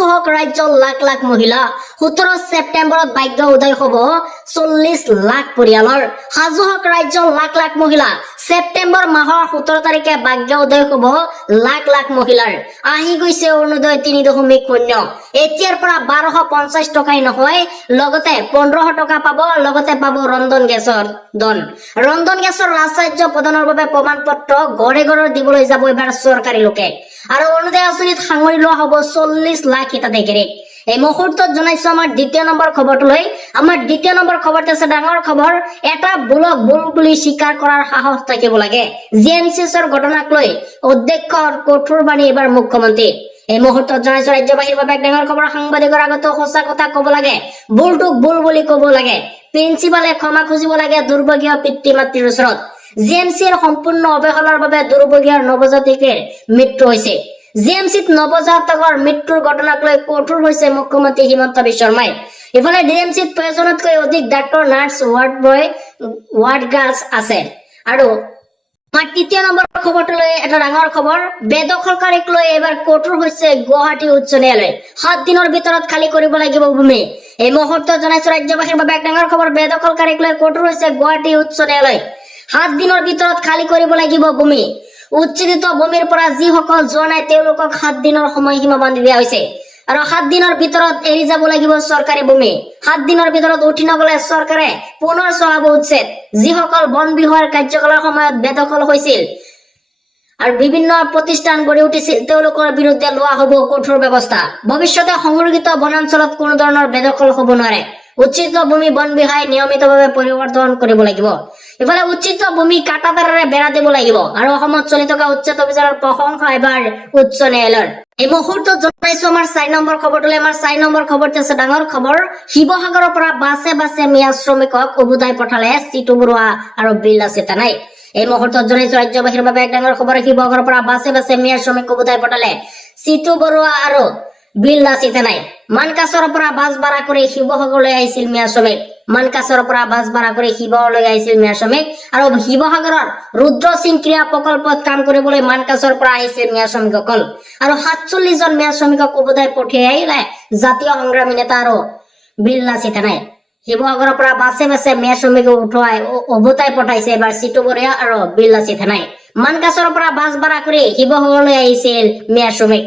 হাজোহক ৰাজ্যৰ লাখ লাখ মহিলা 17 ছেপ্টেম্বৰত ভাগ্য উদয় হ'ব 40 লাখ পৰিয়ালৰ হাজোহক ৰাজ্যৰ লাখ লাখ মহিলা ছেপ্টেম্বৰ মাহৰ 17 তাৰিখে ভাগ্য উদয় হ'ব লাখ লাখ মহিলাৰ আহি গৈছে অৰুণোদয় 3.0 এতিয়াৰ পৰা 1250 টকাই নহয় লগতে 1500 টকা পাব লগতে পাব ৰন্ধন গেছৰ ধন ৰন্ধন গেছৰ ৰাজসাহায্য প্ৰদানৰ বাবে প্ৰমাণ পত্ৰ ঘৰে ঘৰে দিবলৈ যাব এবাৰ চৰকাৰী লোকে আৰু অৰুণোদয় আঁচনিত সাঙুৰি লোৱা হ'ব 40 লাখ হিতাধিকাৰীক এই মুহূৰ্তত জনাইছো আমাৰ দ্বিতীয় নম্বৰ খবৰটোলৈ আমাৰ দ্বিতীয় নম্বৰ খবৰটো আছে ডাঙৰ খবৰ এটা বুলক বুল বুলি স্বীকাৰ কৰাৰ সাহস থাকিব লাগে জিএমচিৰ ঘটনাক লৈ অধ্যক্ষৰ কঠোৰ বাণী এবাৰ মুখ্যমন্ত্ৰী এই মুহূৰ্তত জনাইছো ৰাজ্যবাহীৰ বাবে এক ডাঙৰ খবৰ সাংবাদিকৰ আগত সঁচা কথা ক'ব লাগে বুলটোক বুল বুলি ক'ব লাগে প্ৰিন্সিপালে ক্ষমা খুজিব লাগে দুৰ্ভাগ্য পিতৃ মাতৃৰ ওচৰত জিএমচিৰ সম্পূৰ্ণ অৱহেলাৰ বাবে দুৰ্ভাগ্যৰ নৱজাতকৰ মৃত্যু হৈছে জিএমচিত নৱজাতকৰ মৃত্যুৰ ঘটনাক লৈ কঠোৰ হৈছে মুখ্যমন্ত্ৰী হিমন্ত বিশ্ব শৰ্মাই ইফালে ডিএমচিত প্ৰয়োজনতকৈ অধিক doctor nurse ward boy ward girls আছে আৰু আমাৰ তৃতীয় নম্বৰ খবৰটোলৈ এটা ডাঙৰ খবৰ বেদখলকাৰীক লৈ এবাৰ কঠোৰ হৈছে গুৱাহাটী উচ্চ ন্যায়ালয় 7 দিনৰ ভিতৰত খালী কৰিব লাগিব ভূমি এই মুহূৰ্তত জনাইছো ৰাজ্যবাসীৰ বাবে এক ডাঙৰ খবৰ বেদখলকাৰীক লৈ কঠোৰ হৈছে গুৱাহাটী উচ্চ ন্যায়ালয় 7 দিনৰ ভিতৰত খালী কৰিব লাগিব ভূমি উচ্ছেদিত ভূমিৰ পৰা যিসকল যোৱা নাই তেওঁলোকক 7 দিনৰ সময়সীমা বান্ধি দিয়া হৈছে আৰু 7 দিনৰ ভিতৰত এৰি যাব লাগিব চৰকাৰী ভূমি 7 দিনৰ ভিতৰত উঠি নগলে চৰকাৰে পুনৰ চলাব উচ্ছেদ যিসকল বন বিভাগৰ কাৰ্যকালৰ সময়ত বেদখল হৈছিল আৰু বিভিন্ন প্ৰতিষ্ঠান গঢ়ি উঠিছিল তেওঁলোকৰ বিৰুদ্ধে লোৱা হ'ব কঠোৰ ব্যৱস্থা ভৱিষ্যতে সংৰক্ষিত বনাঞ্চলত কোনো ধৰণৰ বেদখল হ'ব নোৱাৰে উচ্ছেদিত ভূমি বন বিভাগে নিয়মিতভাৱে পৰিৱৰ্তন কৰিব লাগিব ইফালে উচ্ছেদিত ভূমি কাটাতাৰেৰে বেৰা দিব লাগিব আৰু অসমত চলি থকা উচ্ছেদ অভিযানৰ প্ৰশংসা এবাৰ উচ্চ ন্যায়ালয়ৰ এই মুহূৰ্তত জনাইছো আমাৰ 4 নম্বৰ খবৰটোলৈ আমাৰ 4 নম্বৰ খবৰটো আছে ডাঙৰ খবৰ শিৱসাগৰৰ পৰা বাছে বাছে মিয়া শ্ৰমিকক উভতাই পঠালে চিটু বৰুৱা আৰু বিল্লাসী থানাই এই মুহূৰ্তত জনাইছো ৰাজ্যবাসীৰ বাবে এক ডাঙৰ খবৰ শিৱসাগৰৰ পৰা বাছে বাছে মিয়া শ্ৰমিক উভতাই পঠালে চিটু বৰুৱা আৰু বিল্লাসী থানাই মানকাছৰৰ পৰা বাছ ভাড়া কৰি শিৱসাগৰলৈ আহিছিল মিয়া শ্ৰমিক মানকাছৰৰ পৰা বাছ ভাড়া কৰি শিৱসাগৰলৈ আহিছিল মিয়া শ্ৰমিক আৰু শিৱসাগৰৰ ৰুদ্ৰ সিং ক্ৰিয়া প্ৰকল্পত কাম কৰিবলৈ মানকাছৰ পৰা আহিছিল মিয়া শ্ৰমিকসকল আৰু 47 জন মিয়া শ্ৰমিকক উভতাই পঠিয়াইলে জাতীয় সংগ্ৰামী নেতা আৰু বিল্লাসী থানাই শিৱসাগৰৰ পৰা বাছে বাছে মিয়া শ্ৰমিক উভতাই পঠাইছে এবাৰ চিটু বৰুৱা আৰু বিল্লাসী থানাই মানকাছৰ পৰা বাছ ভাড়া কৰি শিৱসাগৰলৈ আহিছিল মিয়া শ্ৰমিক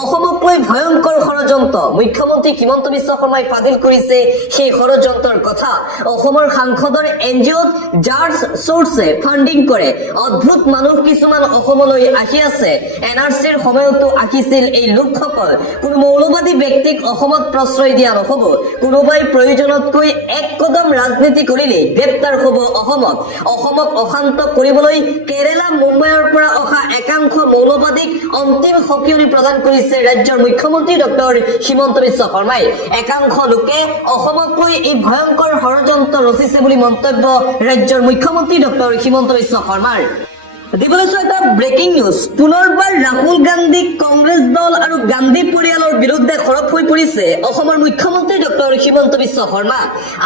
অসমক লৈ ভয়ংকৰ ষড়যন্ত্ৰ মুখ্যমন্ত্ৰী হিমন্ত বিশ্ব শৰ্মাই ফাদিল কৰিছে সেই ষড়যন্ত্ৰৰ কথা অসমৰ সাংসদৰ এনজিঅ'ত জাৰ্জ সোৰ্সে ফাণ্ডিং কৰে অদ্ভুত মানুহ কিছুমান অসমলৈ আহি আছে এনআৰচিৰ সময়তো আহিছিল এই লোকসকল কোনো মৌলবাদী ব্যক্তিক অসমত প্ৰশ্ৰয় দিয়া নহব কোনোবাই প্ৰয়োজনতকৈ এক কদম ৰাজনীতি কৰিলে গ্ৰেপ্তাৰ হ'ব অসমক অশান্ত কৰিবলৈ কেৰেলা মুম্বাইৰ পৰা অহা একাংশ মৌলবাদীক অন্তিম সকিয়নি প্ৰদান কৰিছে ৰাজ্যৰ মুখ্যমন্ত্ৰী ডক্টৰ হিমন্ত বিশ্ব শৰ্মাই একাংশ লোকে অসমক লৈ এই ভয়ংকৰ ষড়যন্ত্ৰ ৰচিছে বুলি মন্তব্য ৰাজ্যৰ মুখ্যমন্ত্ৰী ডক্টৰ হিমন্ত বিশ্ব শৰ্মাৰ দিবলৈছো এটা ব্ৰেকিং নিউজ পুনৰবাৰ ৰাহুল গান্ধীক কংগ্ৰেছ দল আৰু গান্ধী পৰিয়ালৰ বিৰুদ্ধে সৰব হৈ পৰিছে অসমৰ মুখ্যমন্ত্ৰী ডক্টৰ হিমন্ত বিশ্ব শৰ্মা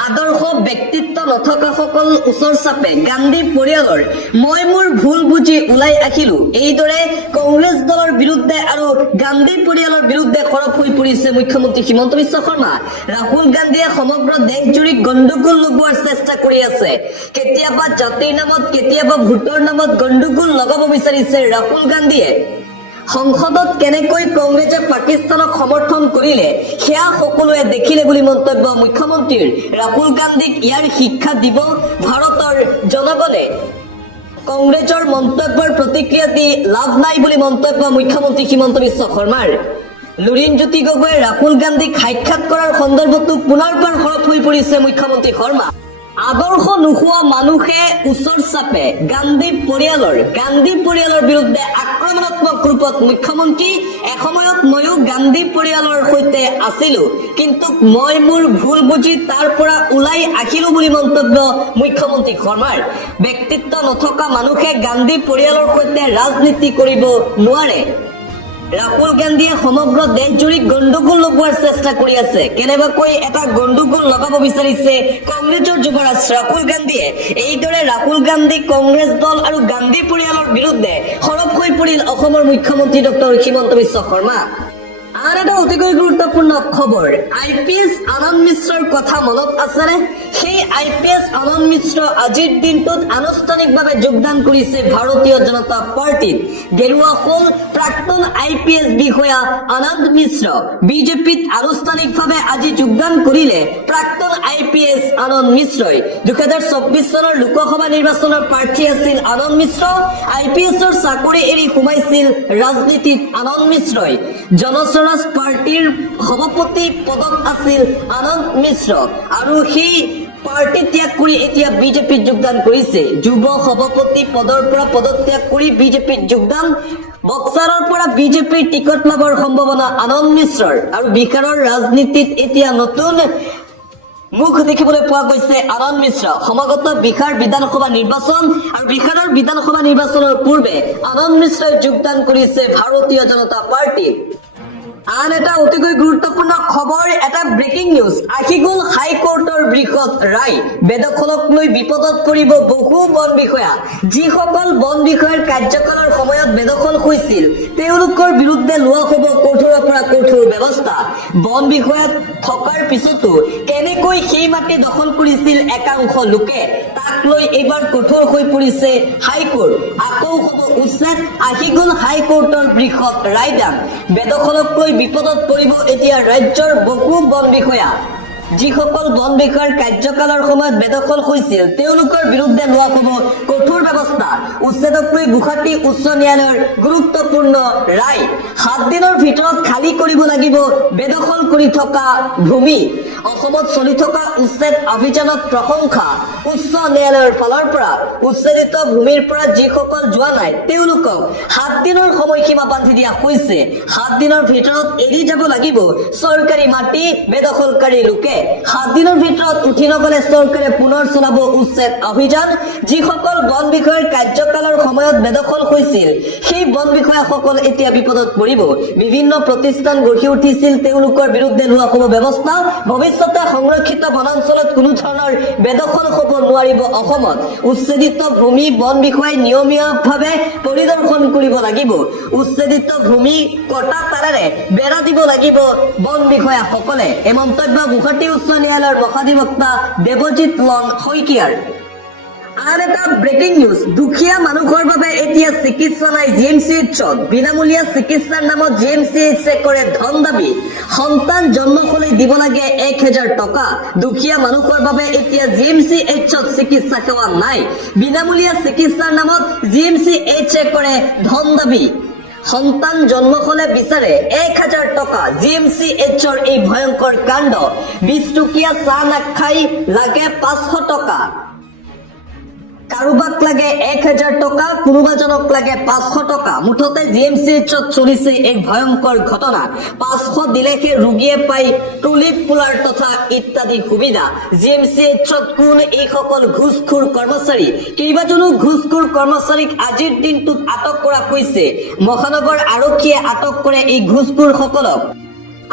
আদৰ্শ ব্যক্তিত্ব নথকাসকল ওচৰ চাপে গান্ধী পৰিয়ালৰ মই মোৰ ভুল বুজি ওলাই আহিলো এইদৰে কংগ্ৰেছ দলৰ বিৰুদ্ধে আৰু গান্ধী পৰিয়ালৰ বিৰুদ্ধে সৰব হৈ পৰিছে মুখ্যমন্ত্ৰী হিমন্ত বিশ্ব শৰ্মা ৰাহুল গান্ধীয়ে সমগ্ৰ দেশজুৰি গণ্ডগোল লগোৱাৰ চেষ্টা কৰি আছে কেতিয়াবা জাতিৰ নামত কেতিয়াবা ভোটৰ নামত গণ্ডগোল লগাব বিচাৰিছে ৰাহুল গান্ধীয়ে সংসদত কেনেকৈ কংগ্ৰেছে পাকিস্তানক সমৰ্থন কৰিলে সেয়া সকলোৱে দেখিলে বুলি মন্তব্য মুখ্যমন্ত্ৰীৰ ৰাহুল গান্ধীক ইয়াৰ শিক্ষা দিব ভাৰতৰ জনগণে কংগ্ৰেছৰ মন্তব্যৰ প্ৰতিক্ৰিয়া দি লাভ নাই বুলি মন্তব্য মুখ্যমন্ত্ৰী হিমন্ত বিশ্ব শৰ্মাৰ লুৰিণজ্যোতি গগৈয়ে ৰাহুল গান্ধীক সাক্ষাৎ কৰাৰ সন্দৰ্ভতো পুনৰবাৰ সৰব হৈ পৰিছে মুখ্যমন্ত্ৰী শৰ্মা আদৰ্শ নোহোৱা মানুহে ওচৰ চাপে গান্ধী পৰিয়ালৰ বিৰুদ্ধে আক্ৰমণাত্মক ৰূপত মুখ্যমন্ত্ৰী এসময়ত ময়ো গান্ধী পৰিয়ালৰ সৈতে আছিলো কিন্তু মই মোৰ ভুল বুজি তাৰ পৰা ওলাই আহিলো বুলি মন্তব্য মুখ্যমন্ত্ৰী শৰ্মাৰ ব্যক্তিত্ব নথকা মানুহে গান্ধী পৰিয়ালৰ সৈতে ৰাজনীতি কৰিব নোৱাৰে ৰাহুল গান্ধীয়ে সমগ্ৰ দেশজুৰি গণ্ডগোল লগোৱাৰ চেষ্টা কৰি আছে কেনেবাকৈ এটা গণ্ডগোল লগাব বিচাৰিছে কংগ্ৰেছৰ যুৱৰাজ ৰাহুল গান্ধীয়ে এইদৰে ৰাহুল গান্ধী কংগ্ৰেছ দল আৰু গান্ধী পৰিয়ালৰ বিৰুদ্ধে সৰব হৈ পৰিল অসমৰ মুখ্যমন্ত্ৰী ডক্টৰ হিমন্ত বিশ্ব শৰ্মা আন এটা অতিকৈ গুৰুত্বপূৰ্ণ খবৰ IPS আনন্দ মিশ্ৰৰ কথা মনত আছেনে সেই IPS আনন্দ মিশ্ৰ আজিৰ দিনটোত আনুষ্ঠানিকভাৱে যোগদান কৰিছে ভাৰতীয় জনতা পাৰ্টিত গেৰুৱা হ'ল প্ৰাক্তন IPS বিষয়া আনন্দ মিশ্ৰ বিজেপিত আনুষ্ঠানিকভাৱে আজি যোগদান কৰিলে প্ৰাক্তন IPS আনন্দ মিশ্ৰই 2024 চনৰ লোকসভা নিৰ্বাচনৰ প্ৰাৰ্থী আছিল আনন্দ মিশ্ৰ IPSৰ চাকৰি এৰি সোমাইছিল ৰাজনীতিত আনন্দ মিশ্ৰই জনস্বৰাজ পাৰ্টিৰ সভাপতি পদত আছিল আনন্দ মিশ্ৰ আৰু সেই পাৰ্টি ত্যাগ কৰি এতিয়া বিজেপিত যোগদান কৰিছে যুৱ সভাপতি পদৰ পৰা পদত্যাগ কৰি বিজেপিত যোগদান বক্সাৰৰ পৰা বিজেপিৰ টিকট লাভৰ সম্ভাৱনা আনন্দ মিশ্ৰৰ আৰু বিহাৰৰ ৰাজনীতিত এতিয়া নতুন মুখ দেখিবলৈ পোৱা গৈছে আনন্দ মিশ্ৰ সমাগত বিহাৰ বিধানসভা নিৰ্বাচন আৰু বিহাৰৰ বিধানসভা নিৰ্বাচনৰ পূৰ্বে আনন্দ মিশ্ৰই যোগদান কৰিছে ভাৰতীয় জনতা পাৰ্টিত আন এটা অতিকৈ গুৰুত্বপূৰ্ণ খবৰ এটা ব্ৰেকিং নিউজ আহি গ'ল হাইকোৰ্টৰ বৃহৎ ৰায় বেদখলক লৈ বিপদত পৰিব বহু বন বিষয়া যিসকল বন বিষয়াৰ কাৰ্যকালৰ সময়ত বেদখল হৈছিল তেওঁলোকৰ বিৰুদ্ধে লোৱা হ'ব কঠোৰৰ পৰা কঠোৰ ব্যৱস্থা বন বিষয়াত থকাৰ পিছতো কেনেকৈ সেই মাটি দখল কৰিছিল একাংশ লোকে তাক লৈ এইবাৰ কঠোৰ হৈ পৰিছে হাইকোৰ্ট আকৌ হ'ব উচ্ছেদ আহি গ'ল হাইকোৰ্টৰ বৃহৎ ৰায়দান বেদখলক লৈ বিপদত পৰিব এতিয়া ৰাজ্যৰ বহু বন বিষয়া যিসকল বন বিষয়াৰ কাৰ্যকালৰ সময়ত বেদখল হৈছিল তেওঁলোকৰ বিৰুদ্ধে লোৱা হ'ব কঠোৰ ব্যৱস্থা উচ্ছেদক লৈ গুৱাহাটী উচ্চ ন্যায়ালয়ৰ গুৰুত্বপূৰ্ণ ৰায় 7 দিনৰ ভিতৰত খালী কৰিব লাগিব বেদখল কৰি থকা ভূমি অসমত চলি থকা উচ্ছেদ অভিযানত প্ৰশংসা উচ্চ ন্যায়ালয়ৰ ফালৰ পৰা উচ্ছেদিত ভূমিৰ পৰা যিসকল যোৱা নাই তেওঁলোকক 7 দিনৰ সময়সীমা বান্ধি দিয়া হৈছে 7 দিনৰ ভিতৰত এৰি যাব লাগিব চৰকাৰী মাটি বেদখলকাৰী লোকে 7 দিনৰ ভিতৰত উঠি নগলে চৰকাৰে পুনৰ চলাব উচ্ছেদ অভিযান যিসকল বন বিষয়াৰ কাৰ্যকালৰ সময়ত বেদখল হৈছিল সেই বন বিষয়াসকল এতিয়া বিপদত পৰিব বিভিন্ন প্ৰতিষ্ঠান গঢ়ি উঠিছিল তেওঁলোকৰ বিৰুদ্ধে লোৱা হ'ব ব্যৱস্থা ভৱিষ্যতে সংৰক্ষিত বনাঞ্চলত কোনো ধৰণৰ বেদখল হ'ব নোৱাৰিব অসমত উচ্ছেদিত ভূমি বন বিষয়াই নিয়মীয়াভাৱে পৰিদৰ্শন কৰিব লাগিব উচ্ছেদিত ভূমি কটা তাৰেৰে বেৰা দিব লাগিব বন বিষয়াসকলে এই মন্তব্য গুৱাহাটী উচ্চ ন্যায়ালয়ৰ মহাধিবক্তা দেৱজিৎ লন শইকীয়াৰ আন এটা ব্ৰেকিং নিউজ দুখীয়া মানুহৰ বাবে এতিয়া চিকিৎসা নাই GMCHত বিনামূলীয়া চিকিৎসাৰ নামত GMCHে কৰে ধন দাবী সন্তান জন্ম হ'লে দিব লাগে 1000 টকা দুখীয়া মানুহৰ বাবে এতিয়া GMCHত চিকিৎসা সেৱা নাই বিনামূলীয়া চিকিৎসাৰ নামত GMCHে কৰে ধন দাবী সন্তান জন্ম হ'লে বিচাৰে 1000 টকা GMCHৰ এই ভয়ংকৰ কাণ্ড 20 টকীয়া চাহ নাখাই লাগে 500 টকা কাৰোবাক লাগে 1000 টকা কোনোবাজনক লাগে 500 টকা মুঠতে GMCHত চলিছে এক ভয়ংকৰ ঘটনা 500 দিলেহে ৰোগীয়ে পায় টুলিপ কুলাৰ তথা ইত্যাদি সুবিধা GMCHত কোন এইসকল ঘুষখোৰ কৰ্মচাৰী কেইবাজনো ঘুষখোৰ কৰ্মচাৰীক আজিৰ দিনটোত আটক কৰা হৈছে মহানগৰ আৰক্ষীয়ে আটক কৰে এই ঘুষখোৰসকলক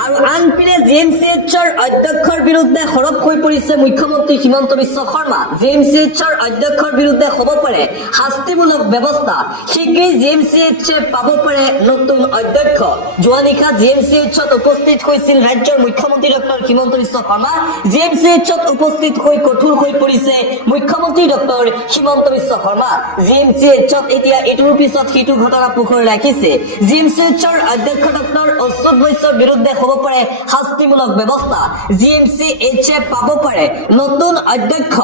আৰু আনপিনে GMCHৰ অধ্যক্ষৰ বিৰুদ্ধে সৰব হৈ পৰিছে মুখ্যমন্ত্ৰী হিমন্ত বিশ্ব শৰ্মা GMCHৰ অধ্যক্ষৰ বিৰুদ্ধে হ'ব পাৰে শাস্তিমূলক ব্যৱস্থা শীঘ্ৰেই GMCHে পাব পাৰে নতুন অধ্যক্ষ যোৱা নিশা GMCHত উপস্থিত হৈছিল ৰাজ্যৰ মুখ্যমন্ত্ৰী ডক্টৰ হিমন্ত বিশ্ব শৰ্মা GMCHত উপস্থিত হৈ কঠোৰ হৈ পৰিছে মুখ্যমন্ত্ৰী ডক্টৰ হিমন্ত বিশ্ব শৰ্মা GMCHত এতিয়া ইটোৰ পিছত সিটো ঘটনা পোহৰ ৰাখিছে GMCHৰ অধ্যক্ষ ডক্টৰ অচ্যুত বৈশ্যৰ বিৰুদ্ধে হ'ব পাৰে শাস্তিমূলক ব্যৱস্থা GMCHে পাব পাৰে নতুন অধ্যক্ষ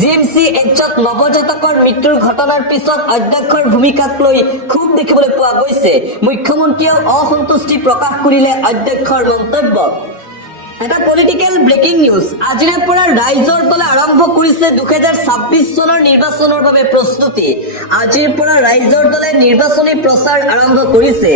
GMCHত নৱজাতকৰ মৃত্যুৰ ঘটনাৰ পিছত অধ্যক্ষৰ ভূমিকাক লৈ খুব দেখিবলৈ পোৱা গৈছে মুখ্যমন্ত্ৰীয়ে অসন্তুষ্টি প্ৰকাশ কৰিলে অধ্যক্ষৰ মন্তব্য এটা পলিটিক্যাল ব্ৰেকিং নিউজ আজিৰে পৰা ৰাইজৰ দলে আৰম্ভ কৰিছে 2026 চনৰ নিৰ্বাচনৰ বাবে প্ৰস্তুতি আজিৰ পৰা ৰাইজৰ দলে নিৰ্বাচনী প্ৰচাৰ আৰম্ভ কৰিছে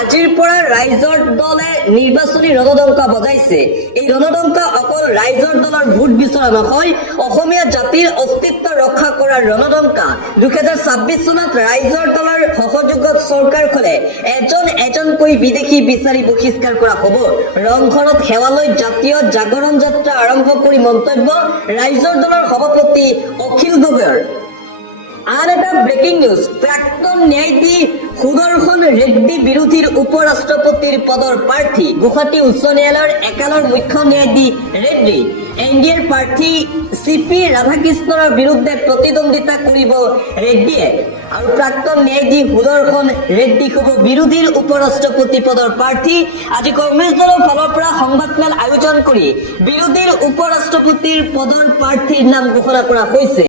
আজিৰ পৰা ৰাইজৰ দলে নিৰ্বাচনী ৰণডংকা বজাইছে এই ৰণডংকা অকল ৰাইজৰ দলৰ ভোট বিচৰা নহয় অসমীয়া জাতিৰ অস্তিত্ব ৰক্ষা কৰাৰ ৰণডংকা 2026 চনত ৰাইজৰ দলৰ সহযোগত চৰকাৰখনে এজনকৈ বিদেশী বিচাৰি বহিষ্কাৰ কৰা হ'ব ৰংঘৰত সেৱালৈ জাতীয় জাগৰণ যাত্ৰা আৰম্ভ কৰি মন্তব্য ৰাইজৰ দলৰ সভাপতি অখিল গগৈৰ আন এটা ব্ৰেকিং নিউজ, প্ৰাক্তন ন্যায়াধীশ সুদৰ্শন ৰেড্ডী বিৰোধীৰ উপ ৰাষ্ট্ৰপতিৰ পদৰ প্ৰাৰ্থী। গুৱাহাটী উচ্চ ন্যায়ালয়ৰ একালৰ মুখ্য ন্যায়াধীশ ৰেড্ডী এনডিএৰ প্ৰাৰ্থী CP ৰাধাকৃষ্ণৰ বিৰুদ্ধে প্ৰতিদ্বন্দ্বিতা কৰিব ৰেড্ডীয়ে আৰু প্ৰাক্তন ন্যায়াধীশ সুদৰ্শন ৰেড্ডী হ'ব বিৰোধীৰ উপ ৰাষ্ট্ৰপতি পদৰ প্ৰাৰ্থী। আজি কংগ্ৰেছ দলৰ ফালৰ পৰা সংবাদমেল আয়োজন কৰি বিৰোধীৰ উপ ৰাষ্ট্ৰপতিৰ পদৰ প্ৰাৰ্থীৰ নাম ঘোষণা কৰা হৈছে।